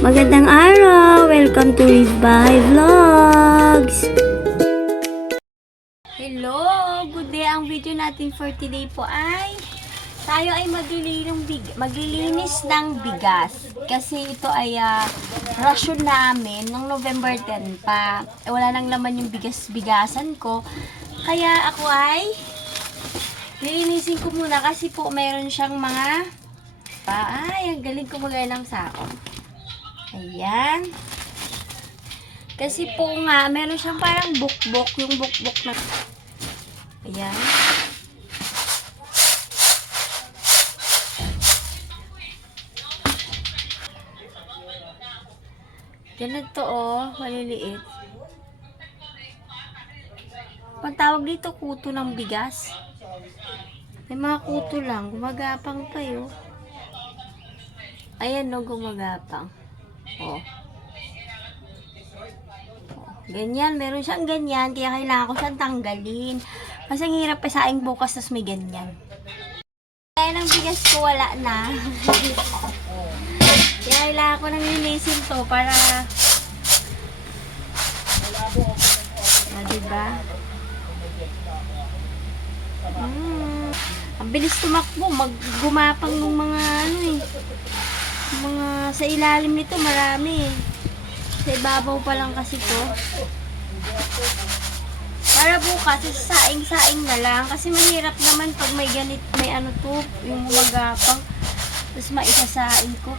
Magandang araw! Welcome to Live by Vlogs! Hello! Good day! Ang video natin for today po ay tayo ay maglilinis ng bigas. Kasi ito ay rasyon namin nung November 10 pa. Wala nang laman yung bigas-bigasan ko. Kaya ako ay lilinisin ko muna kasi po mayroon siyang mga ay, ang galing ko magaya ng sako. Ayan. Kasi po nga, meron siyang parang bukbok. Yung bukbok na. Ayan. Ganito oh, maliliit. Pagtawag dito, kuto ng bigas. May mga kuto lang. Gumagapang pa yun. Ayan no, gumagapang. Oh. Ganyan, meron siyang ganyan, kaya kailangan ko siyang tanggalin. Kasi ang hirap pasaing bukas, tas may ganyan. Kaya ng bigas ko, wala na. Kaya kailangan ko nang linisin to para diba? Ang bilis tumakbo, maggumapang ng mga mga sa ilalim nito marami. Sa ibabaw pa lang kasi to. Para bukas, saing-saing na lang. Kasi mahirap naman pag may ganit, may ano to, yung magapang. Tapos maisasaing ko.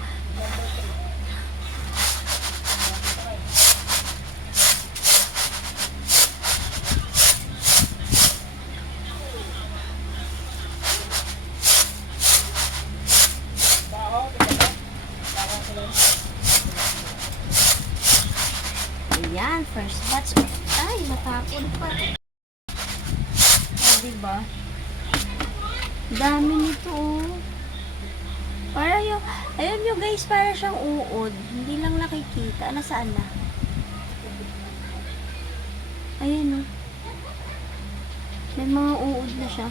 Ayan, first batch. Ay, matapon pa. Diba? Dami nito, oh. Para yung, ayun nyo guys, para siyang uod. Hindi lang nakikita. Nasaan na? Ayan, oh. May mga uod na siya.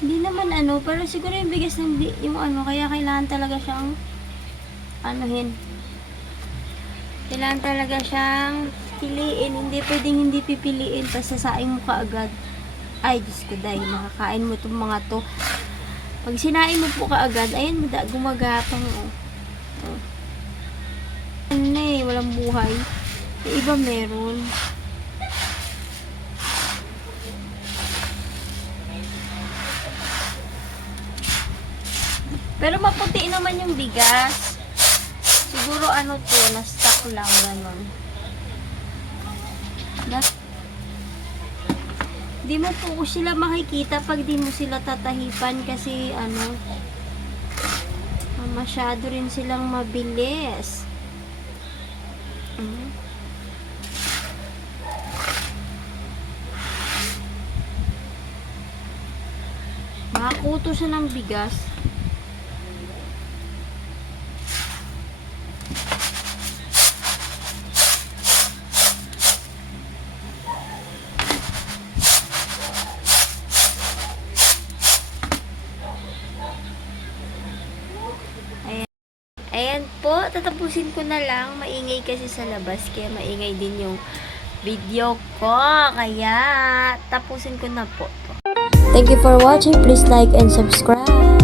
Hindi naman ano, pero siguro yung bigas ng, yung ano, kaya kailangan talaga siyang anuhin. Kailangan talaga siyang piliin. Hindi pwedeng hindi pipiliin. Tapos sasaing mo kaagad. Ay, Diyos ko dahil makakain mo itong mga to. Pag sinain mo po kaagad, ayan, gumagapang. Oh. Ano eh, walang buhay. Yung iba meron. Pero maputi naman yung bigas. Siguro ano to, na-stock lang, gano'n. Di mo po sila makikita pag di mo sila tatahipan kasi ano, masyado rin silang mabilis. Makakuto siya ng bigas. Ayan po, tatapusin ko na lang. Maingay kasi sa labas, kaya maingay din yung video ko. Kaya, tapusin ko na po. Thank you for watching. Please like and subscribe.